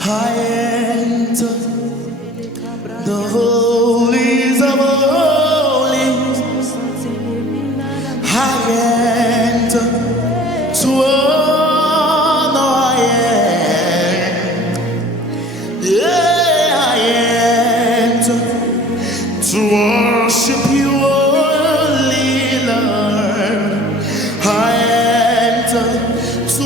I enter the holies of holies. I enter to honor. I enter, yeah, I enter to worship you, only Lord. I enter to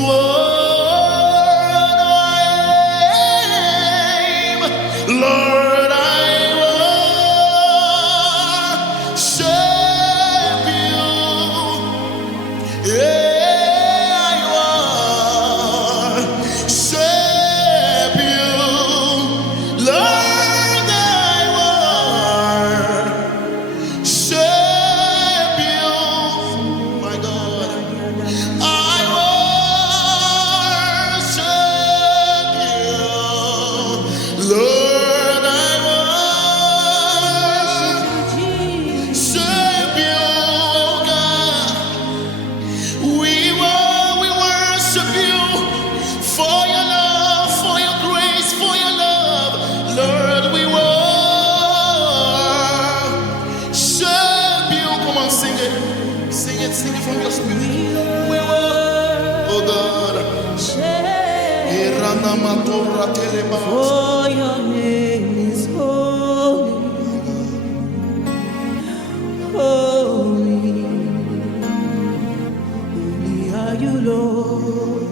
Lord, I worship you. Yeah, I worship you. Lord, I worship you. My God, I worship you. Lord, sing it from your spirit. We were, oh God, for your name is holy, holy, holy are you, Lord.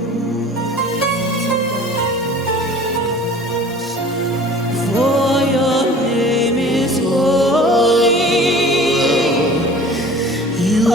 For your name is holy, you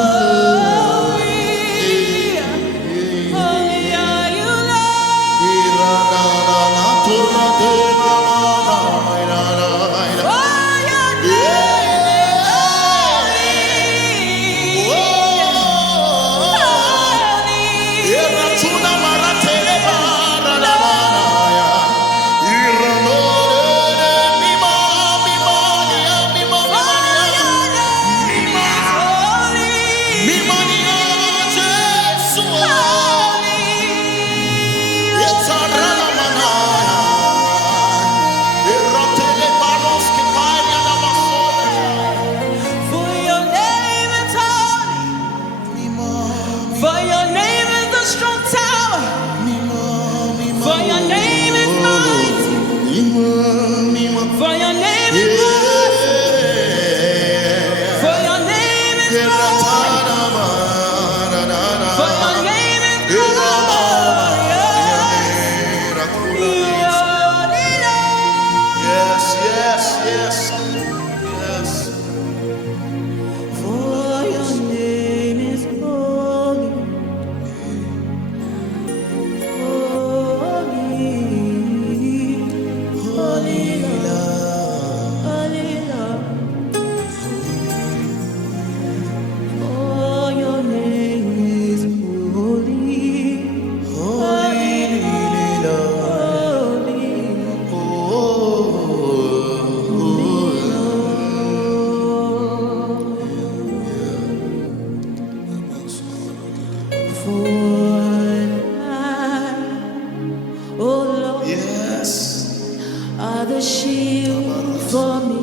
the shield for me.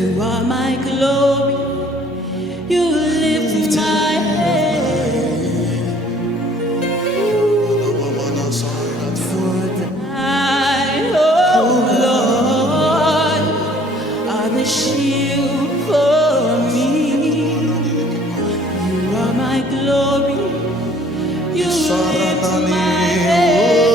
You are my glory. You lift my head. For thine, oh Lord, are the shield for me. You are my glory. You lift my head.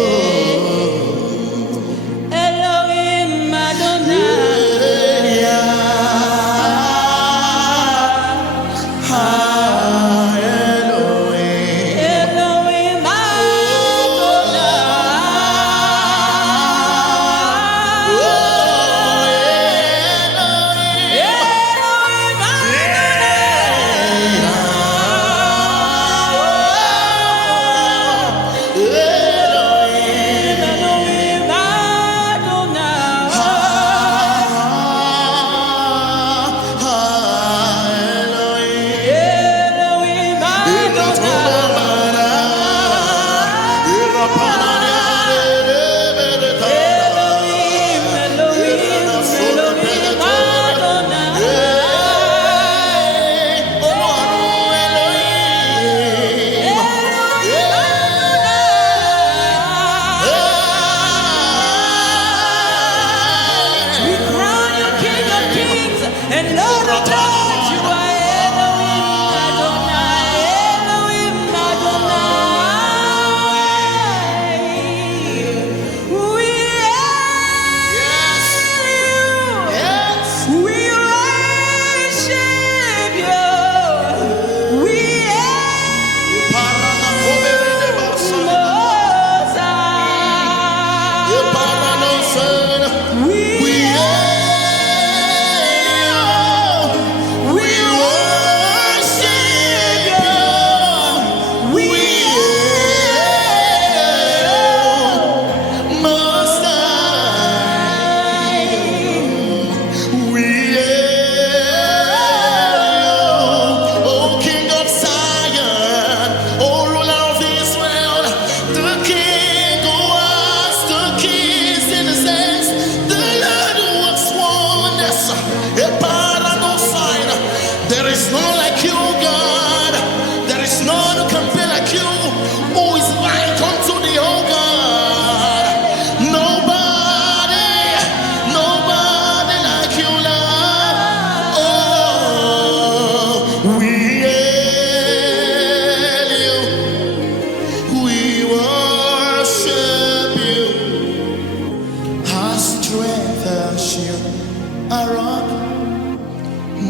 a rock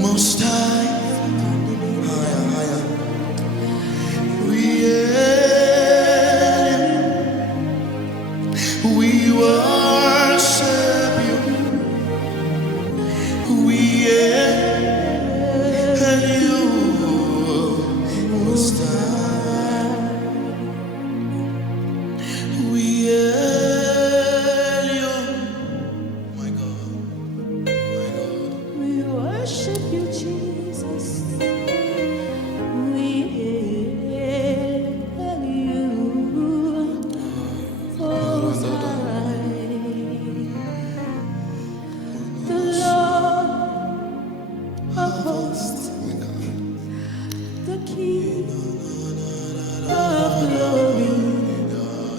most high. Higher, higher. We worship you. We you most high. We you. My God, my God. We worship you, Jesus. We hail you, Most High. The Lord of hosts, the King of glory,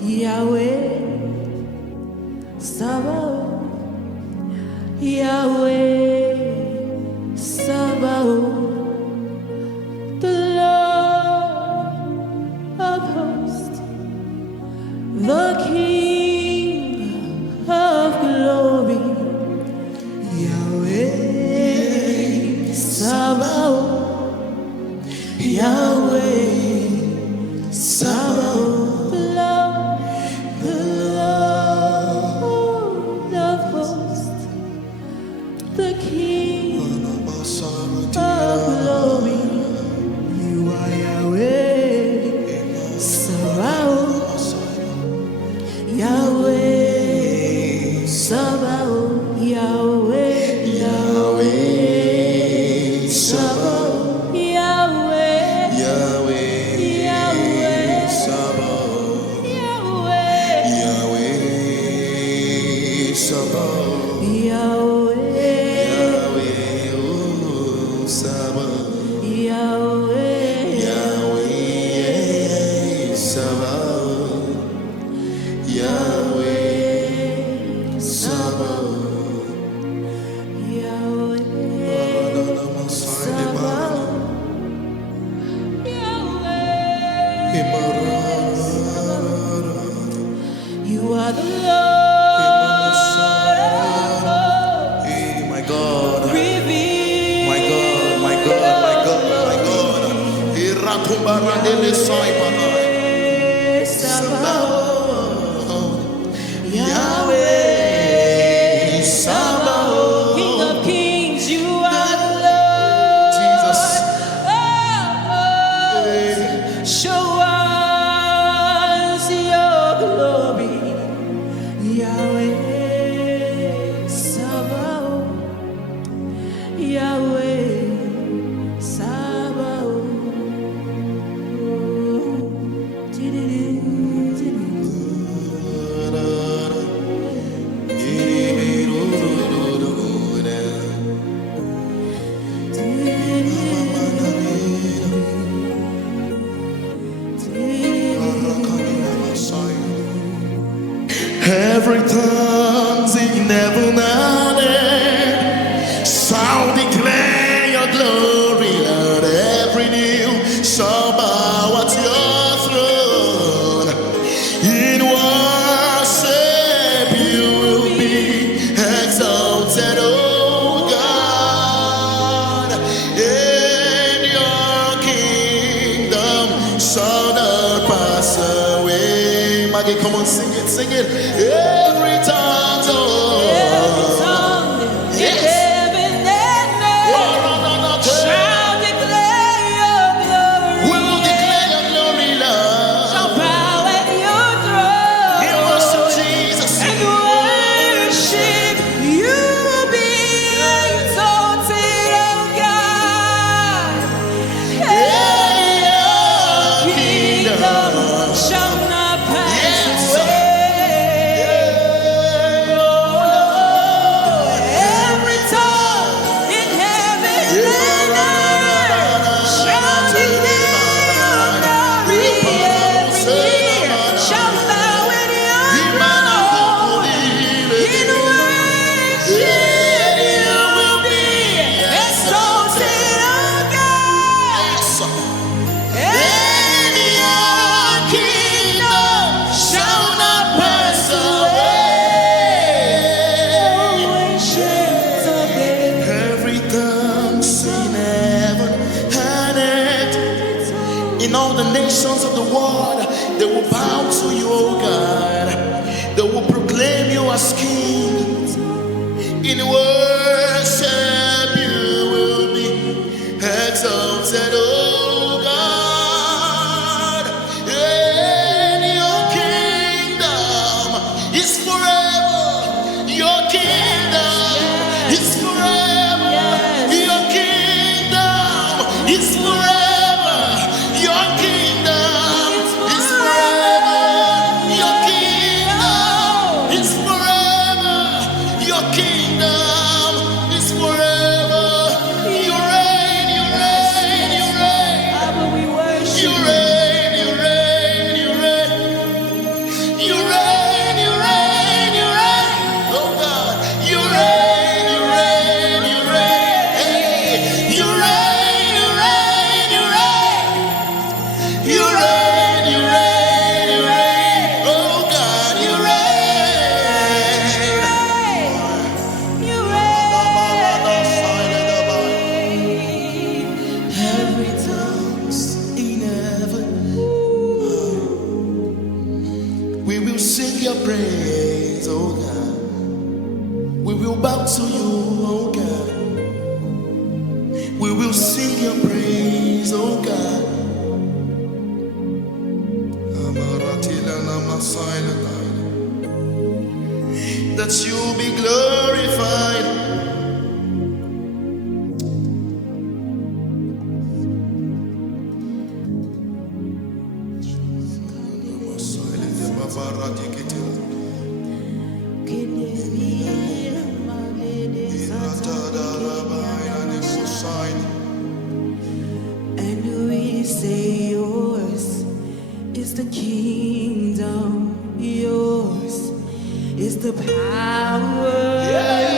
Yahweh, Sabaoth, Yahweh, Sabaoth, the Lord of hosts, the King of glory, Yahweh, Sabaoth, Yahweh, Sabaoth, the Lord of hosts, the King of glory. You are Yahweh, Sabaoth, Yahweh, Sabaoth, Yahweh, Yahweh, Sabaoth, Yahweh, Yahweh, Yahweh, Sabaoth, Yahweh, Yahweh, Sabaoth, Yahweh, Yahweh, oh, Sabaoth, Yahweh, Yahweh, Sabaoth, Yahweh, Sabaoth, Yahweh, Sabaoth, Yahweh. You are the Lord of My God, reveal. my God, my God, my God, my God. Yahweh, Sabaoth, Yahweh, Sabaoth. King of kings, you are the Lord. Jesus. Show us your glory. Yahweh, Sabaoth, Yahweh, Sabaoth. Every tongue's in heaven and earth shall declare your glory, Lord. Every knee shall bow at your throne. In worship you will be exalted, oh God. In your kingdom shall not pass away. Maggie, come on, sing it, sing it. Every tongue, oh, Every tongue in heaven and earth shall declare your glory. we will declare your glory, Lord. Shall bow at your throne. In worship, Jesus. And worship you will be exalted, oh God. And your kingdom shall not pass away. as king. In worship you will be exalted, oh God. And your kingdom is forever. Your kingdom is forever. Your kingdom is forever. Your kingdom is forever. Your kingdom is forever. Your kingdom is forever. You reign, you reign, you reign. Abba, we worship You reign, you reign, you reign. You reign, you reign, you reign. Oh God, you reign, you reign, you reign. Hey, you reign, you reign, you reign. You reign, you reign, you reign. Oh God, you reign. you reign. Every tongues in heaven, we will sing your praise, oh God. We will bow to you, oh God. We will sing your praise, oh God. That you'll be glorified. And we say yours is the kingdom, yours is the power,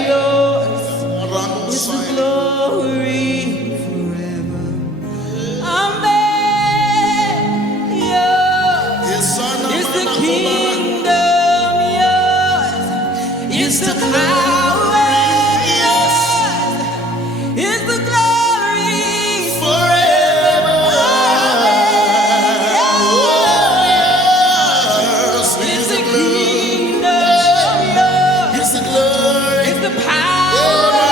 yours is the glory forever. Amen. Yours is the kingdom, yours is the power, yours is the glory Forever. It's the kingdom, yours It's the glory. is the power,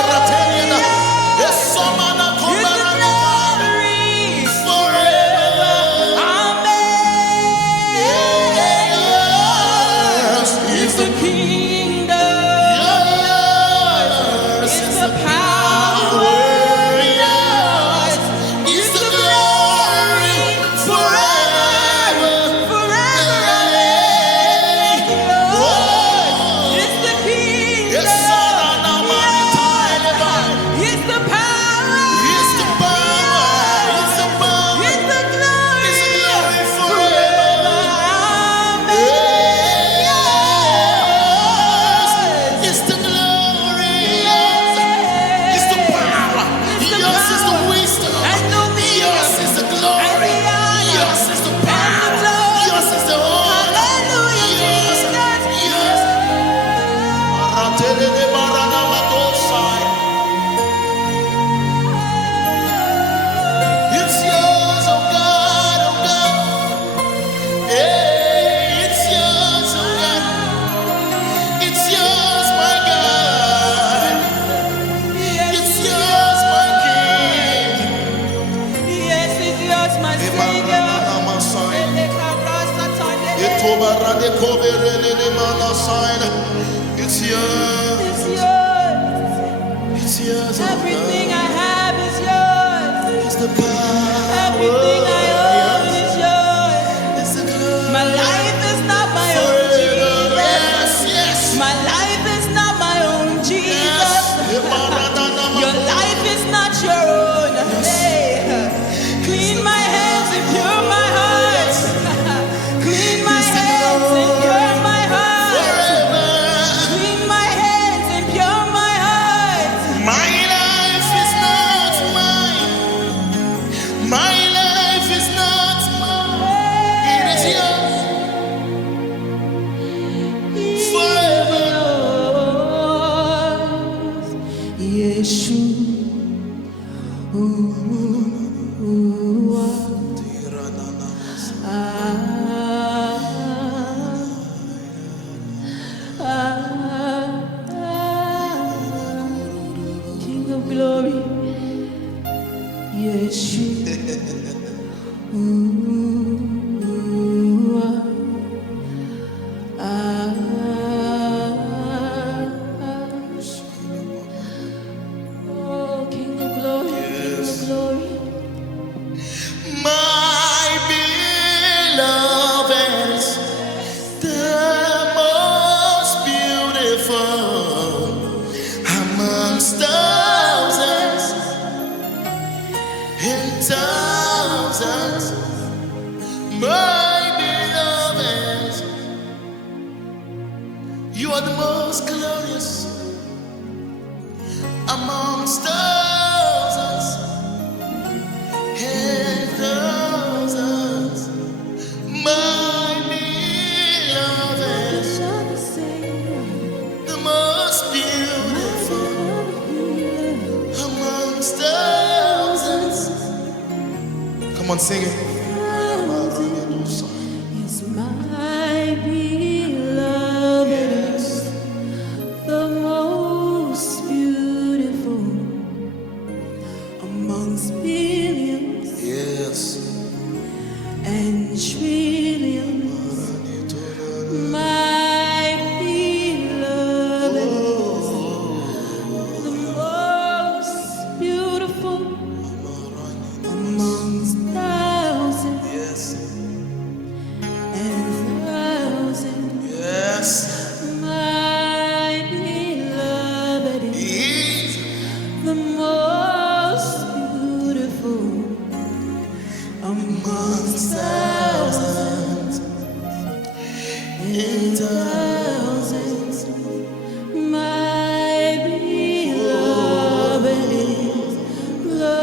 Yes, someone is the glory forever. Amen. It's the kingdom, it's the power, yours is the glory forever, forever. Yours is the kingdom, yours is the power, It's the power. It's the power. is the glory It's the glory forever. It's the glory. It's the power. Yours is the wisdom. Yours is the glory. Yours is the power. Yours is the honor. Yours. Yours. It's yours, oh God, oh God. Hey, it's yours, oh God. It's yours, my God. It's yours, my King. Yes, it's yours, my Savior. It's yours. It's yours. It's yours, oh Everything I God. have is yours. It's the power. Everything I own is yours. It's the glory. My life is not my own, Jesus. Yes, yes. My life is not my own, Jesus. Your life is not your own. Hey, clean my hands and pure my heart. Clean my hands and pure my heart. Clean my hands. You are the most glorious amongst thousands and thousands. My beloved, the most beautiful amongst thousands. Come on, sing it. Is my beloved, Yes. the most beautiful amongst billions Yes. and trillions. My beloved, the most beautiful amongst thousands Yes. and thousands. Yes. My beloved is He's the most beautiful amongst thousands and thousands. My beloved is the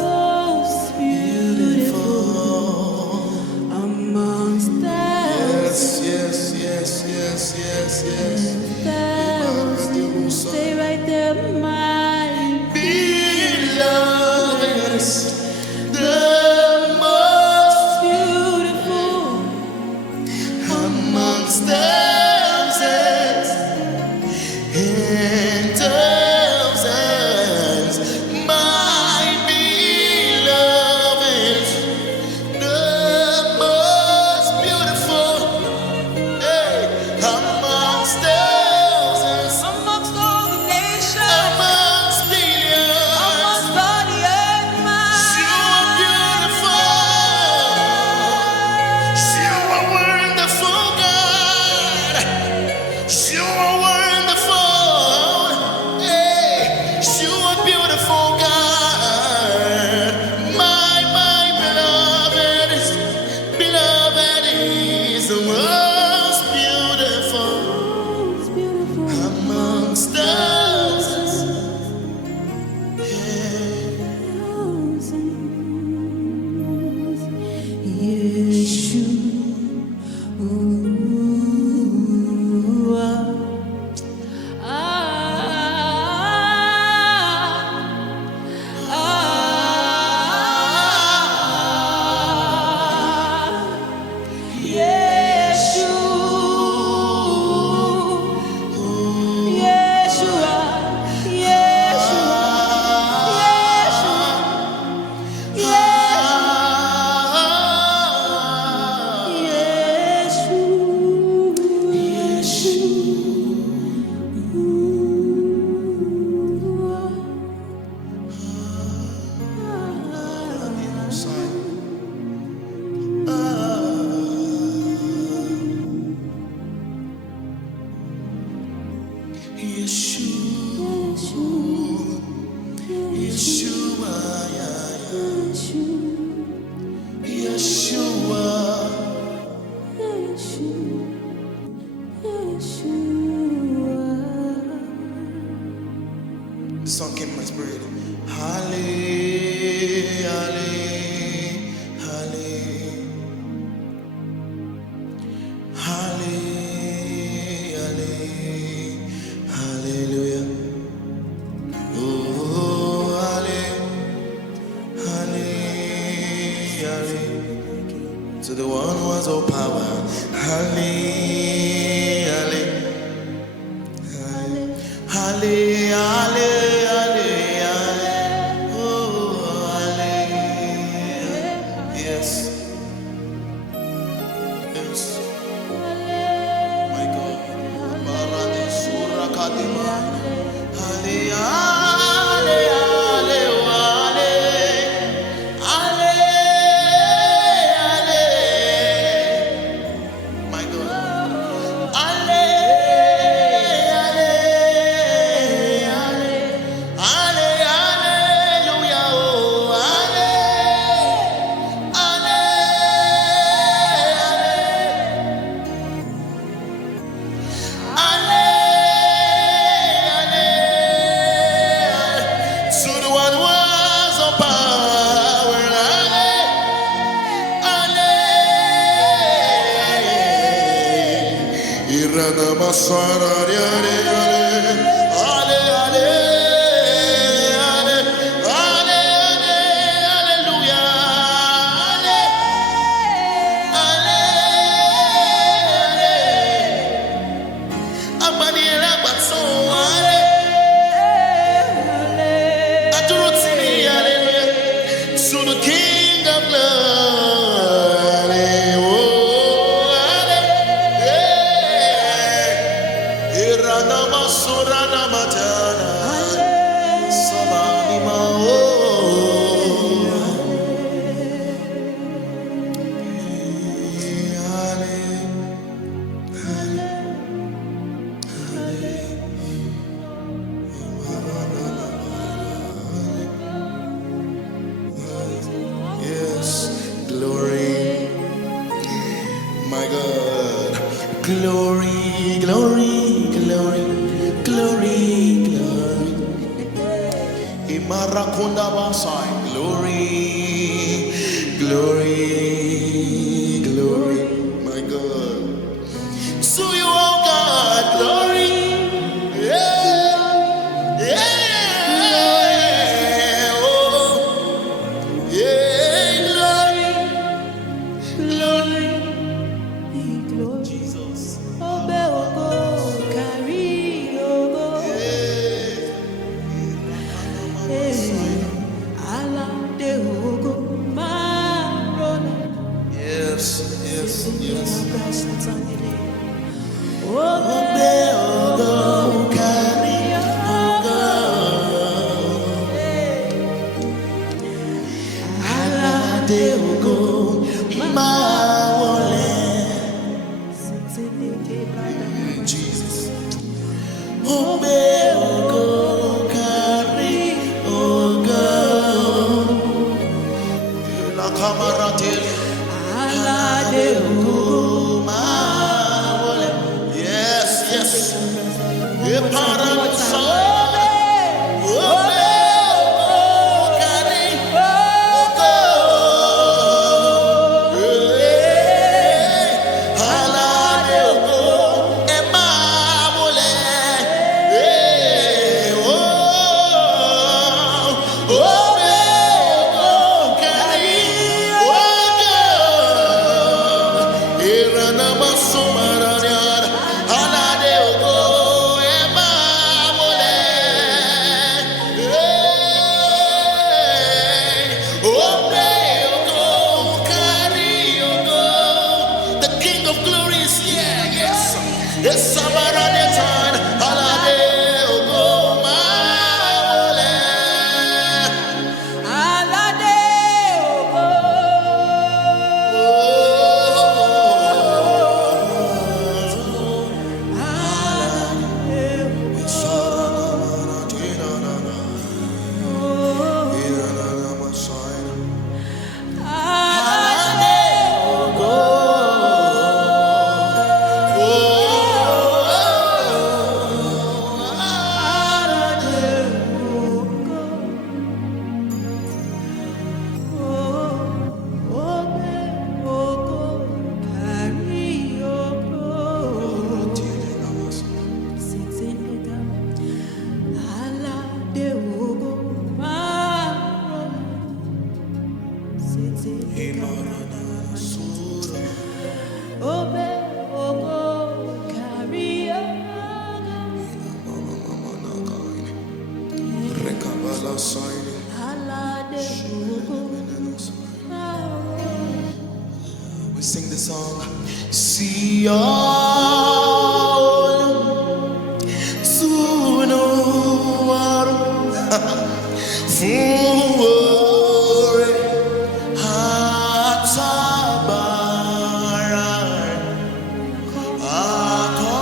most beautiful amongst thousands yes, yes, yes, yes, yes, and thousands. Stay right there, my beloved is the most beautiful amongst thousands and thousands. My beloved is the most beautiful, hey, amongst thousands, amongst all the nations, amongst billions. amongst all the earth. You are beautiful. You are wonderful, God. You are wonderful. Hey, you are beautiful, God. My beloved is the most beautiful Most beautiful amongst thousands. Yeah. thousands. Yeshua. Yeshua, Yeshua. The song came in my spirit. Halle, halle, halle, halle, halle, hallelujah. Oh, halle, halle, halle. To the one who has all power. Halle, halle, halle, halle, halle, halle, halle. Oh, halle. Yes. Yes. My God. Barade sura kadima. Halle, halle, halle, halle. Halle, halle. My God. Halle, halle, halle. Halle, hallelujah, oh, halle, halle, halle. Glory, glory, glory, glory, glory. Imarakunda basai. Glory, glory, glory. My God. So you are God, glory. Yeah, yeah, oh, yeah, glory, glory. Jesus. Yes, yes, yes. Jesus. Yes, yes. The King of Glory is here, yes. Yes, Samaranatan, Alade, Ogo, Maole. We sing the song. See all sunuwaru fuore hatabara ako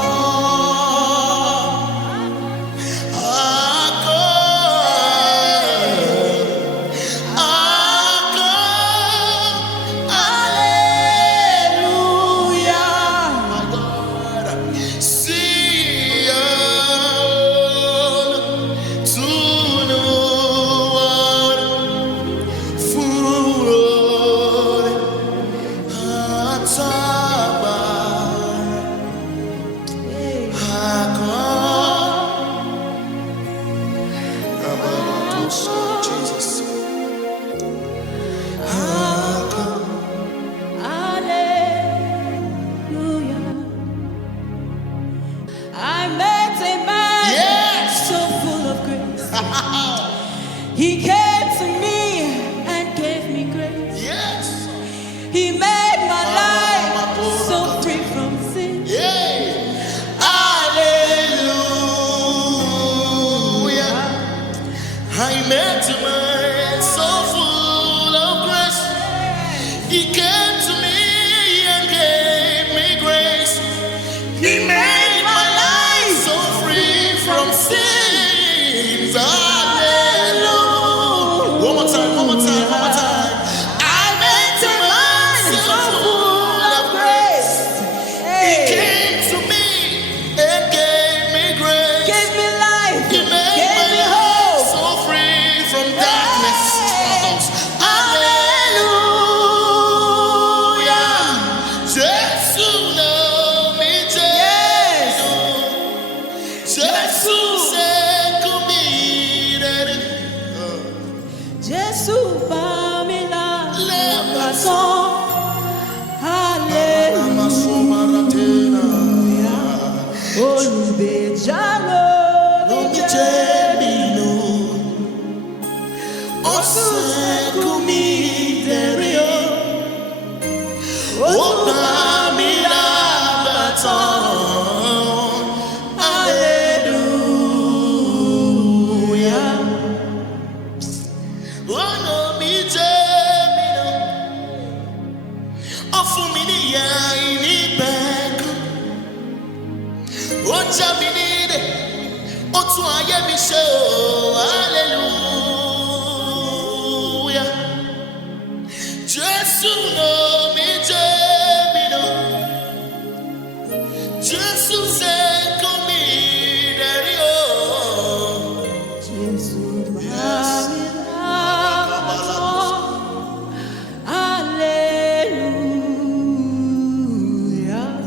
I met a man Yes. so full of grace. He came to me and gave me grace. Yes. He made my life so free from sin. Yeah. Hallelujah. I met a man so full of grace. He came to me and gave me grace. He made my life so free from sins. Hallelujah. One more time, one more time, one more time. I met a man so full of grace. He came to me and gave me grace. Gave me life. He made Gave my me life hope. so free from darkness. Troubles. Hallelujah. Jesus, know me, Jesus. Jesus, say committed. Jesus, bá mi là. Let Hallelujah. Olùgbèjà ló no ní me jẹ́. termino. O say committed. O mi la baton. Hallelujah. Oh no me termino. O fún mi ní ìyà ìnípẹ̀kun. Ó já mi nídè. Ó tún ayé mi ṣe o. Hallelujah. Jésù no mi termino. Jésù ṣe committed. Jesus, bá mi là. Hallelujah.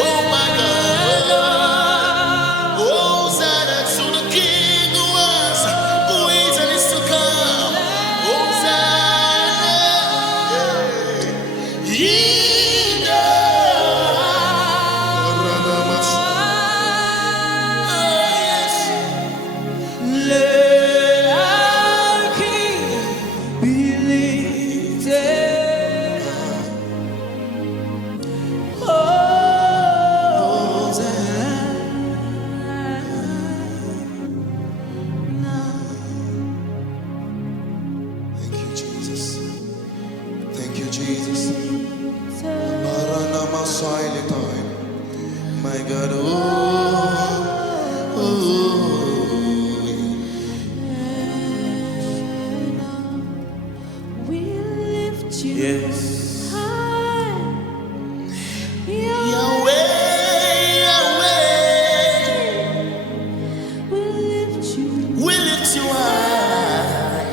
Oh my God. Oh, Hosanna to the King who was, who is, and is to come. Hosanna. Let our King be lifted. Thank you, Jesus. Thank you, Jesus. Maranama silent time. My God, oh. We lift you Yes. high. Yahweh, Yahweh, We lift you we lift you high.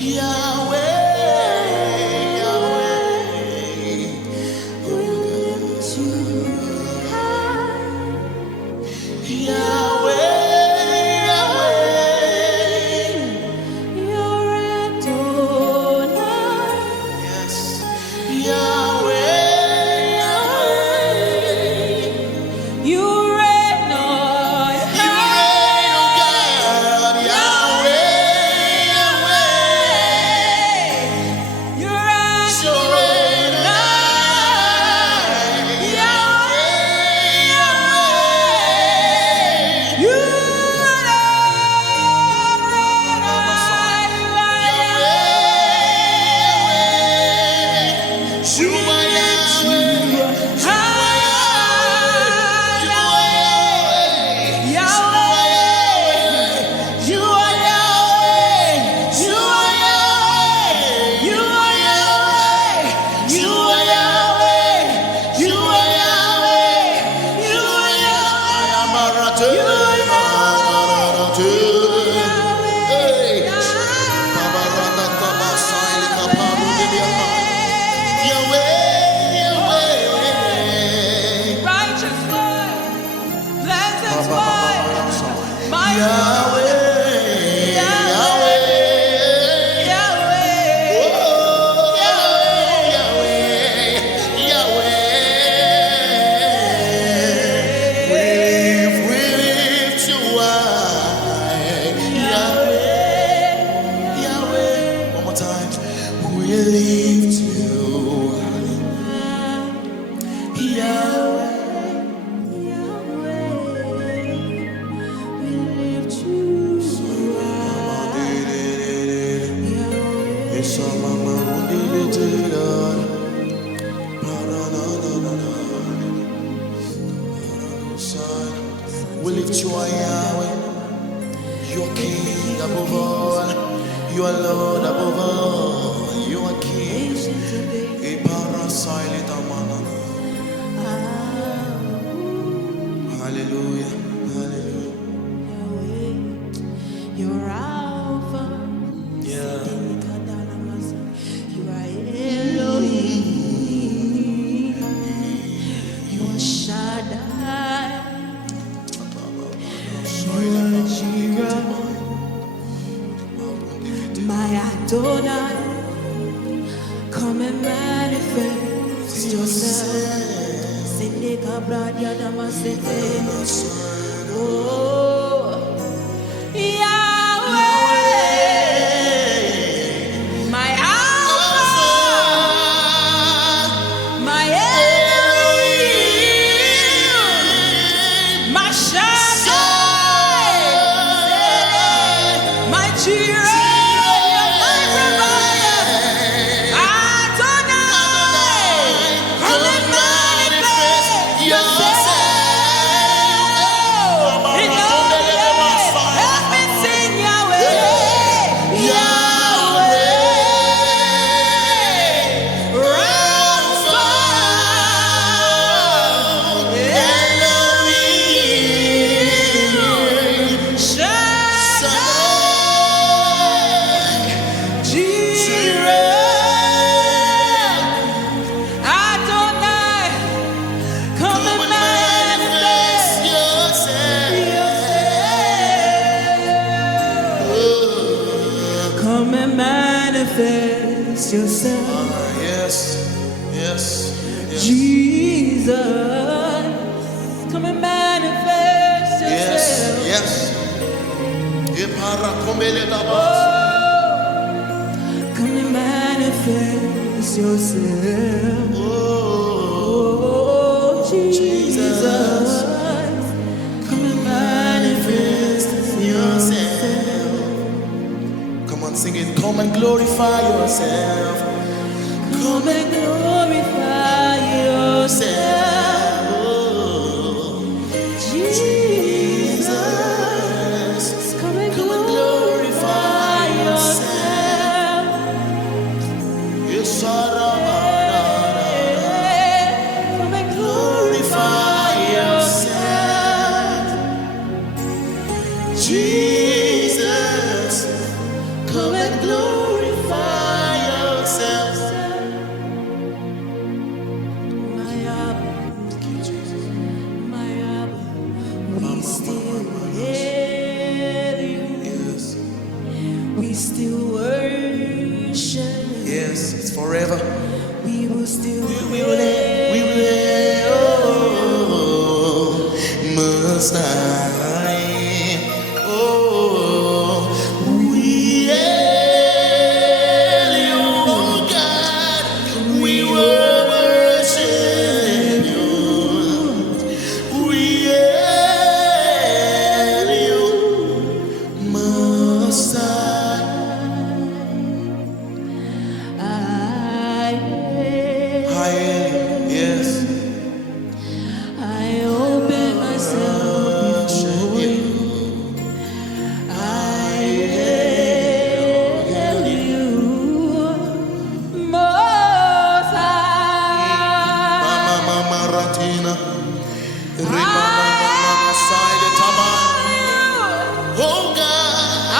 Yahweh, Yahweh, We lift you high. Yahweh, Yahweh. You're Adonai. Yes. Yahweh, Yahweh. You reign on You reign, oh God. Yahweh, Yahweh. You're So reign high. Yahweh, Yahweh. You righteous one, blessed one, my Yahweh, Yahweh, we lift you high, Yahweh. You are King above all. You are Lord above all. You are King. A silent amanana. Hallelujah. Hallelujah. You're Alpha. Yeah. You are Elohim. You are Shaddai. You are Jireh. My Adonai. Come and manifest yourself. Oh, Yahweh, my Alpha, my Elohim, my Shaddai, my Jireh, my provider, Adonai, come and manifest yourself. In all Come and manifest yourself. Yes. Yes. Yes. Jesus, come and manifest yourself. Yes. Yes. Oh, come and manifest yourself. Oh, Jesus, come and manifest yourself. Come on, sing it. Come and glorify yourself. Come and glorify yourself. Jesus, come and glorify yourself. Yes, Come and glorify yourself. Jesus, come and glorify yourself. My Abba, we still hail you. Yes. We still worship. Yes, it's forever. We will still We will, oh, must I, oh, we hail you, oh God, we worship you, we hail you, must I. Yes. I open myself before you. I hail you, Most High. Mama Ratina, oh God, I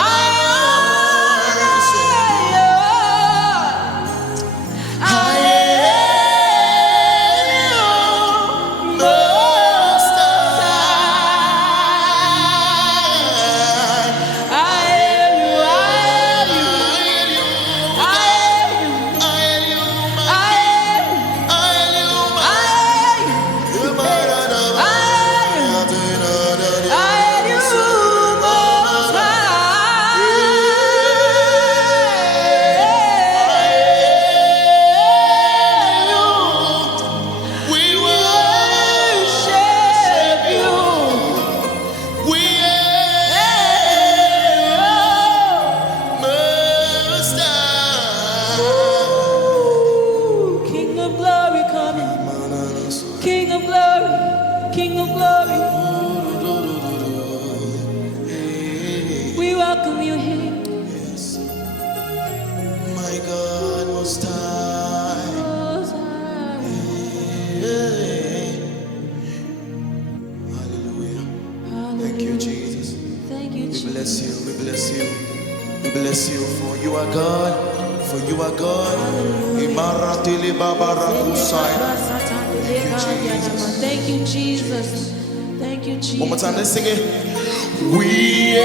King of glory, we welcome you here. yes, my God most high. Most High. Hey. Hallelujah. Thank you, Jesus. Thank you, We Jesus. bless you. We bless you. We bless you for you are God. For you are God. Imaratili babarakusai. Thank you, Jesus. Thank you, Jesus. One more time, let's sing it. We